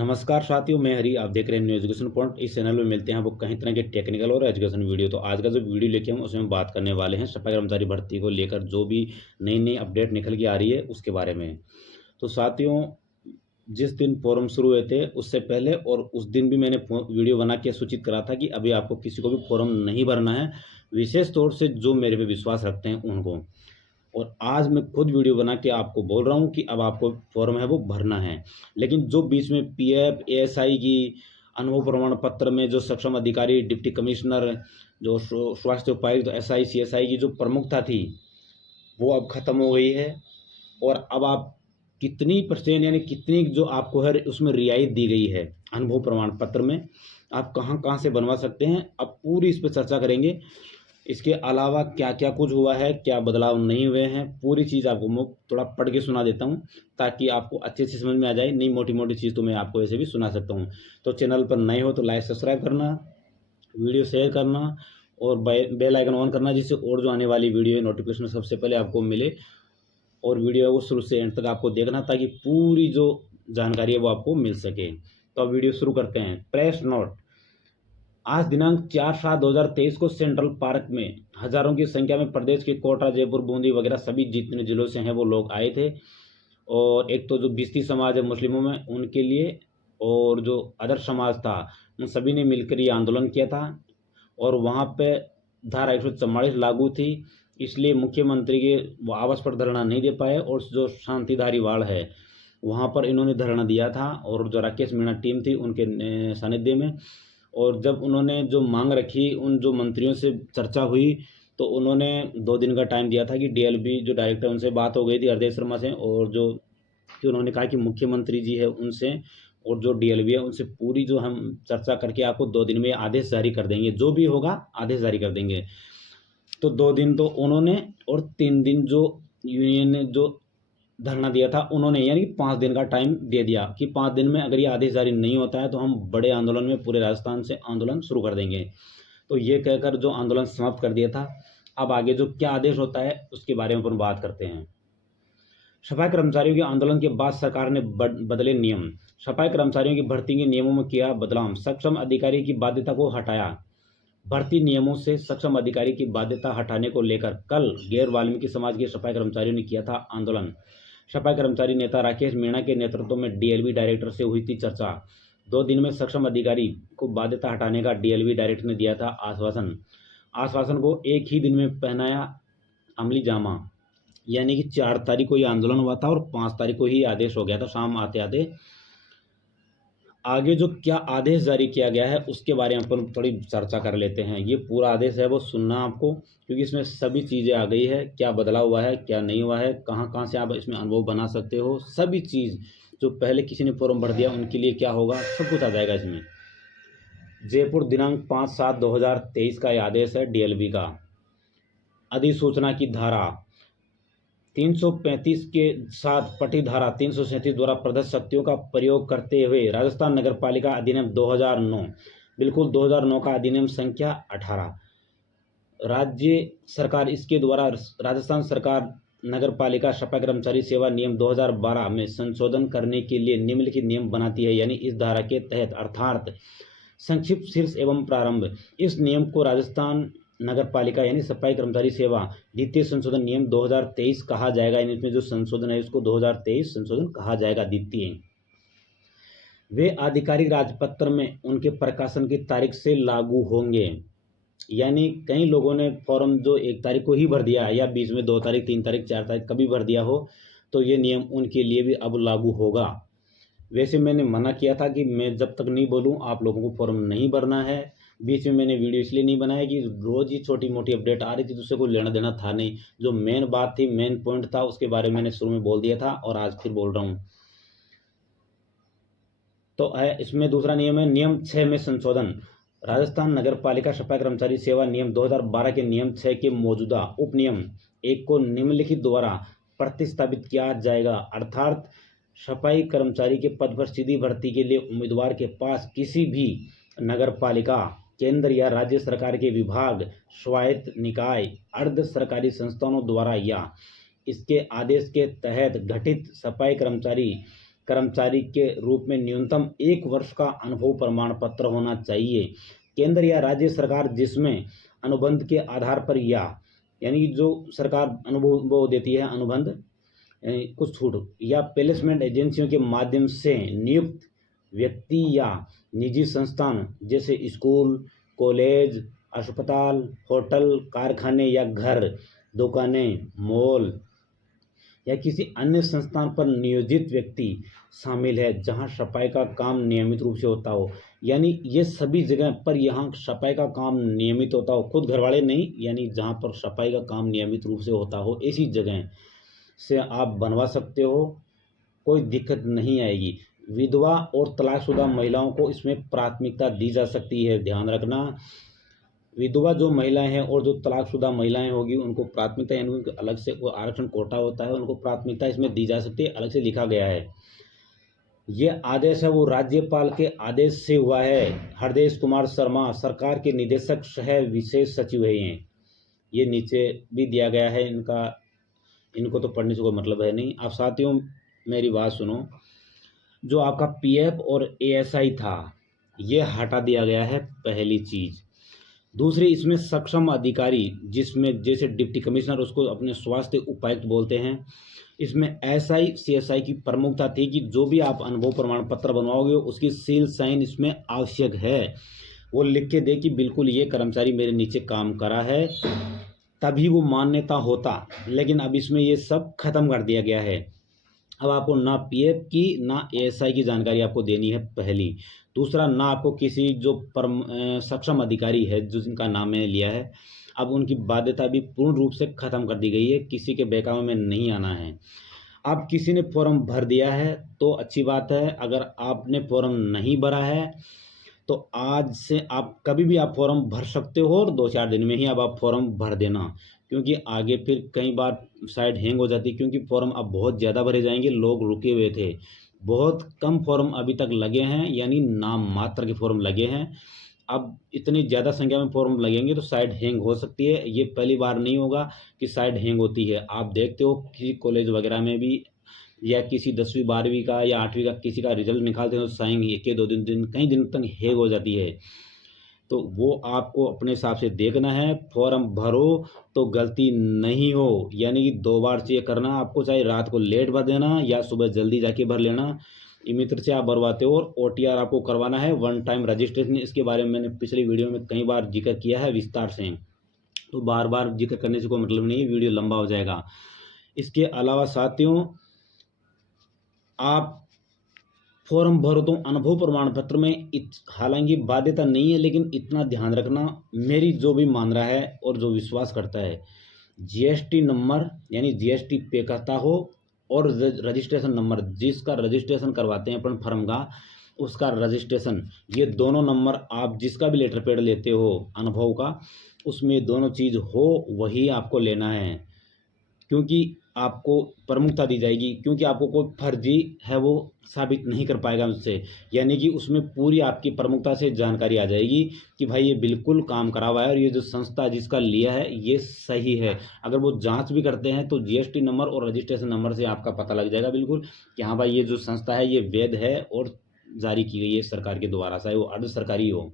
नमस्कार साथियों, मैं हरी। आप देख रहे हैं न्यू एजुकेशन पॉइंट। इस चैनल में मिलते हैं आपको कई तरह के टेक्निकल और एजुकेशन वीडियो। तो आज का जो वीडियो लेके हम उसमें बात करने वाले हैं सफाई कर्मचारी भर्ती को लेकर जो भी नई नई अपडेट निकल के आ रही है उसके बारे में। तो साथियों, जिस दिन फॉर्म शुरू हुए थे उससे पहले और उस दिन भी मैंने वीडियो बना के सूचित करा था कि अभी आपको किसी को भी फॉर्म नहीं भरना है, विशेष तौर से जो मेरे पे विश्वास रखते हैं उनको। और आज मैं खुद वीडियो बना के आपको बोल रहा हूँ कि अब आपको फॉर्म है वो भरना है। लेकिन जो बीच में पीएफ एएसआई की अनुभव प्रमाण पत्र में जो सक्षम अधिकारी, डिप्टी कमिश्नर, जो स्वास्थ्य उपायुक्त, एसआई सीएसआई की जो प्रमुखता थी वो अब खत्म हो गई है। और अब आप कितनी परसेंट यानी कितनी जो आपको है उसमें रियायत दी गई है अनुभव प्रमाण पत्र में, आप कहाँ कहाँ से बनवा सकते हैं, अब पूरी इस पर चर्चा करेंगे। इसके अलावा क्या क्या कुछ हुआ है, क्या बदलाव नहीं हुए हैं, पूरी चीज़ आपको मैं थोड़ा पढ़ के सुना देता हूँ ताकि आपको अच्छे से समझ में आ जाए। नहीं, मोटी मोटी चीज़ तो मैं आपको ऐसे भी सुना सकता हूँ। तो चैनल पर नए हो तो लाइक सब्सक्राइब करना, वीडियो शेयर करना और बेल आइकन ऑन करना, जिससे और जो आने वाली वीडियो है नोटिफिकेशन सबसे पहले आपको मिले। और वीडियो है वो शुरू से एंड तक आपको देखना ताकि पूरी जो जानकारी है वो आपको मिल सके। तो अब वीडियो शुरू करते हैं। Press note. आज दिनांक 4/7/2023 को सेंट्रल पार्क में हजारों की संख्या में प्रदेश के कोटा, जयपुर, बूंदी वगैरह सभी जितने जिलों से हैं वो लोग आए थे। और एक तो जो बिस्ती समाज है मुस्लिमों में उनके लिए, और जो अदर समाज था उन सभी ने मिलकर ये आंदोलन किया था। और वहाँ पे धारा 144 लागू थी, इसलिए मुख्यमंत्री के वो आवास पर धरना नहीं दे पाए। और जो शांतिधारी वार्ड है वहाँ पर इन्होंने धरना दिया था, और जो राकेश मीणा टीम थी उनके सानिध्य में। और जब उन्होंने जो मांग रखी, उन जो मंत्रियों से चर्चा हुई, तो उन्होंने 2 दिन का टाइम दिया था कि डीएलबी जो डायरेक्टर उनसे बात हो गई थी हरदेव शर्मा से, और जो कि उन्होंने कहा कि मुख्यमंत्री जी है उनसे और जो डीएलबी है उनसे पूरी जो हम चर्चा करके आपको 2 दिन में आदेश जारी कर देंगे, जो भी होगा आदेश जारी कर देंगे। तो 2 दिन तो उन्होंने, और 3 दिन जो यूनियन ने जो धरना दिया था उन्होंने, यानी कि 5 दिन का टाइम दे दिया कि 5 दिन में अगर ये आदेश जारी नहीं होता है तो हम बड़े आंदोलन में पूरे राजस्थान से आंदोलन शुरू कर देंगे। तो ये कहकर जो आंदोलन समाप्त कर दिया था। अब आगे जो क्या आदेश होता है उसके बारे में अपन बात करते हैं। सफाई कर्मचारियों के आंदोलन के बाद सरकार ने बदले नियम। सफाई कर्मचारियों की भर्ती के नियमों में किया बदलाव, सक्षम अधिकारी की बाध्यता को हटाया। भर्ती नियमों से सक्षम अधिकारी की बाध्यता हटाने को लेकर कल गैर वाल्मीकि समाज के सफाई कर्मचारियों ने किया था आंदोलन। सफाई कर्मचारी नेता राकेश मीणा के नेतृत्व में डीएलबी डायरेक्टर से हुई थी चर्चा। 2 दिन में सक्षम अधिकारी को बाध्यता हटाने का डीएलबी डायरेक्टर ने दिया था आश्वासन। आश्वासन को एक ही दिन में पहनाया अमली जामा, यानी कि 4 तारीख को ये आंदोलन हुआ था और 5 तारीख को ही आदेश हो गया था शाम आते आते। आगे जो क्या आदेश जारी किया गया है उसके बारे में अपन थोड़ी चर्चा कर लेते हैं। ये पूरा आदेश है वो सुनना आपको, क्योंकि इसमें सभी चीज़ें आ गई है, क्या बदलाव हुआ है, क्या नहीं हुआ है, कहाँ कहाँ से आप इसमें अनुभव बना सकते हो, सभी चीज़। जो पहले किसी ने फॉर्म भर दिया उनके लिए क्या होगा, सब कुछ आ जाएगा इसमें। जयपुर दिनांक 5/7/2023 का यह आदेश है डीएलबी का। अधिसूचना की धारा 335 के साथ पटी धारा 337 द्वारा प्रदत्त शक्तियों का प्रयोग करते हुए राजस्थान नगर पालिका अधिनियम 2009, बिल्कुल 2009 का अधिनियम संख्या 18, राज्य सरकार इसके द्वारा राजस्थान सरकार नगर पालिका सफाई कर्मचारी सेवा नियम 2012 में संशोधन करने के लिए निम्नलिखित नियम बनाती है। यानी इस धारा के तहत, अर्थात संक्षिप्त शीर्ष एवं प्रारंभ, इस नियम को राजस्थान नगर पालिका यानी सफाई कर्मचारी सेवा द्वितीय संशोधन नियम 2023 कहा जाएगा। यानी इसमें जो संशोधन है उसको 2023 संशोधन कहा जाएगा, द्वितीय। वे आधिकारिक राजपत्र में उनके प्रकाशन की तारीख से लागू होंगे। यानी कई लोगों ने फॉर्म जो 1 तारीख को ही भर दिया है, या बीच में 2 तारीख, 3 तारीख, 4 तारीख कभी भर दिया हो, तो ये नियम उनके लिए भी अब लागू होगा। वैसे मैंने मना किया था कि मैं जब तक नहीं बोलूं आप लोगों को फॉर्म नहीं भरना है। बीच में मैंने वीडियो इसलिए नहीं बनाया कि रोज़ ही छोटी मोटी अपडेट आ रही थी, दूसरे को लेना देना था नहीं। जो मेन बात थी, मेन पॉइंट था, उसके बारे में मैंने शुरू में बोल दिया था और आज फिर बोल रहा हूँ। तो इसमें दूसरा नियम है नियम 6 में संशोधन। राजस्थान नगर पालिका सफाई कर्मचारी सेवा नियम 2012 के नियम 6 के मौजूदा उपनियम 1 को निम्नलिखित द्वारा प्रतिस्थापित किया जाएगा, अर्थात सफाई कर्मचारी के पद पर सीधी भर्ती के लिए उम्मीदवार के पास किसी भी नगर पालिका, केंद्र या राज्य सरकार के विभाग, स्वायत्त निकाय, अर्ध सरकारी संस्थानों द्वारा या इसके आदेश के तहत गठित सफाई कर्मचारी कर्मचारी के रूप में न्यूनतम 1 वर्ष का अनुभव प्रमाण पत्र होना चाहिए। केंद्र या राज्य सरकार जिसमें अनुबंध के आधार पर यानी जो सरकार अनुभव देती है, अनुबंध कुछ छूट या प्लेसमेंट एजेंसियों के माध्यम से नियुक्त व्यक्ति या निजी संस्थान जैसे स्कूल, कॉलेज, अस्पताल, होटल, कारखाने या घर, दुकानें, मॉल या किसी अन्य संस्थान पर नियोजित व्यक्ति शामिल है जहां सफाई का काम नियमित रूप से होता हो। यानी ये सभी जगह पर यहाँ सफाई का काम नियमित होता हो, खुद घरवाले नहीं, यानी जहाँ पर सफाई का काम नियमित रूप से होता हो ऐसी जगह से आप बनवा सकते हो, कोई दिक्कत नहीं आएगी। विधवा और तलाकशुदा महिलाओं को इसमें प्राथमिकता दी जा सकती है, ध्यान रखना। विधवा जो महिलाएं हैं और जो तलाकशुदा महिलाएं होगी उनको प्राथमिकता, यानी उनके अलग से वो आरक्षण कोटा होता है, उनको प्राथमिकता इसमें दी जा सकती है, अलग से लिखा गया है। ये आदेश है वो राज्यपाल के आदेश से हुआ है। हरदेश कुमार शर्मा सरकार के निदेशक सह विशेष सचिव है। ये नीचे भी दिया गया है इनको तो पढ़ने से कोई मतलब है नहीं। अब साथियों मेरी बात सुनो, जो आपका पीएफ और एएसआई था ये हटा दिया गया है, पहली चीज़। दूसरी, इसमें सक्षम अधिकारी जिसमें जैसे डिप्टी कमिश्नर उसको अपने स्वास्थ्य उपायुक्त बोलते हैं, इसमें एसआई सीएसआई की प्रमुखता थी कि जो भी आप अनुभव प्रमाण पत्र बनवाओगे उसकी सील साइन इसमें आवश्यक है। वो लिख के दे कि बिल्कुल ये कर्मचारी मेरे नीचे काम करा है, तभी वो मान्यता होता। लेकिन अब इसमें ये सब खत्म कर दिया गया है। अब आपको ना पीएफ की ना एएसआई की जानकारी आपको देनी है, पहली। दूसरा, ना आपको किसी जो सक्षम अधिकारी है जो जिनका नाम मैंने लिया है, अब उनकी बाध्यता भी पूर्ण रूप से खत्म कर दी गई है, किसी के बहकावे में नहीं आना है। अब किसी ने फॉर्म भर दिया है तो अच्छी बात है, अगर आपने फॉर्म नहीं भरा है तो आज से आप कभी भी आप फॉर्म भर सकते हो और 2-4 दिन में ही अब आप फॉर्म भर देना, क्योंकि आगे फिर कई बार साइट हैंग हो जाती है, क्योंकि फॉर्म अब बहुत ज़्यादा भरे जाएंगे। लोग रुके हुए थे, बहुत कम फॉर्म अभी तक लगे हैं, यानी नाम मात्र के फॉर्म लगे हैं। अब इतनी ज़्यादा संख्या में फॉर्म लगेंगे तो साइट हैंग हो सकती है। ये पहली बार नहीं होगा कि साइट हैंग होती है। आप देखते हो किसी कॉलेज वगैरह में भी या किसी 10वीं 12वीं का या 8वीं का किसी का रिजल्ट निकालते हैं तो साइन 1-2 दिन कई दिन तक हैंग हो जाती है। तो वो आपको अपने हिसाब से देखना है। फॉर्म भरो तो गलती नहीं हो, यानी कि 2 बार चेक करना आपको, चाहे रात को लेट भर देना या सुबह जल्दी जाके भर लेना। ई-मित्र से आप भरवाते हो और ओटीआर आपको करवाना है, वन टाइम रजिस्ट्रेशन। इसके बारे में मैंने पिछली वीडियो में कई बार जिक्र किया है विस्तार से, तो बार बार जिक्र करने से कोई मतलब नहीं, वीडियो लंबा हो जाएगा। इसके अलावा साथियों, आप फॉर्म भरो तो अनुभव प्रमाण पत्र में हालांकि बाध्यता नहीं है, लेकिन इतना ध्यान रखना, मेरी जो भी मान रहा है और जो विश्वास करता है, जीएसटी नंबर यानी जीएसटी पे करता हो और रजिस्ट्रेशन नंबर जिसका रजिस्ट्रेशन करवाते हैं अपन फर्म का, उसका रजिस्ट्रेशन, ये दोनों नंबर आप जिसका भी लेटर पैड लेते हो अनुभव का, उसमें दोनों चीज़ हो वही आपको लेना है, क्योंकि आपको प्रमुखता दी जाएगी। क्योंकि आपको कोई फर्जी है वो साबित नहीं कर पाएगा उससे, यानी कि उसमें पूरी आपकी प्रमुखता से जानकारी आ जाएगी कि भाई ये बिल्कुल काम करा हुआ है और ये जो संस्था जिसका लिया है ये सही है। अगर वो जांच भी करते हैं तो जीएसटी नंबर और रजिस्ट्रेशन नंबर से आपका पता लग जाएगा बिल्कुल कि हाँ भाई ये जो संस्था है ये वैध है और जारी की गई है सरकार के द्वारा, चाहे वो अर्ध सरकारी हो।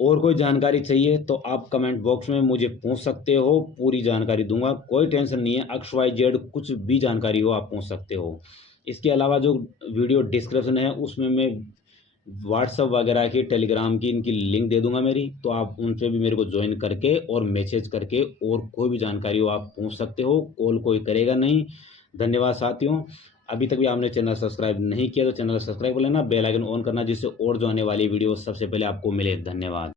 और कोई जानकारी चाहिए तो आप कमेंट बॉक्स में मुझे पूछ सकते हो, पूरी जानकारी दूंगा, कोई टेंशन नहीं है। XYZ कुछ भी जानकारी हो आप पूछ सकते हो। इसके अलावा जो वीडियो डिस्क्रिप्शन है उसमें मैं व्हाट्सअप वगैरह की, टेलीग्राम की इनकी लिंक दे दूंगा मेरी, तो आप उन पर भी मेरे को ज्वाइन करके और मैसेज करके और कोई भी जानकारी हो आप पूछ सकते हो, कॉल कोई करेगा नहीं। धन्यवाद साथियों। अभी तक भी आपने चैनल सब्सक्राइब नहीं किया तो चैनल सब्सक्राइब कर लेना, बेल आइकन ऑन करना, जिससे और जो आने वाली वीडियो सबसे पहले आपको मिले। धन्यवाद।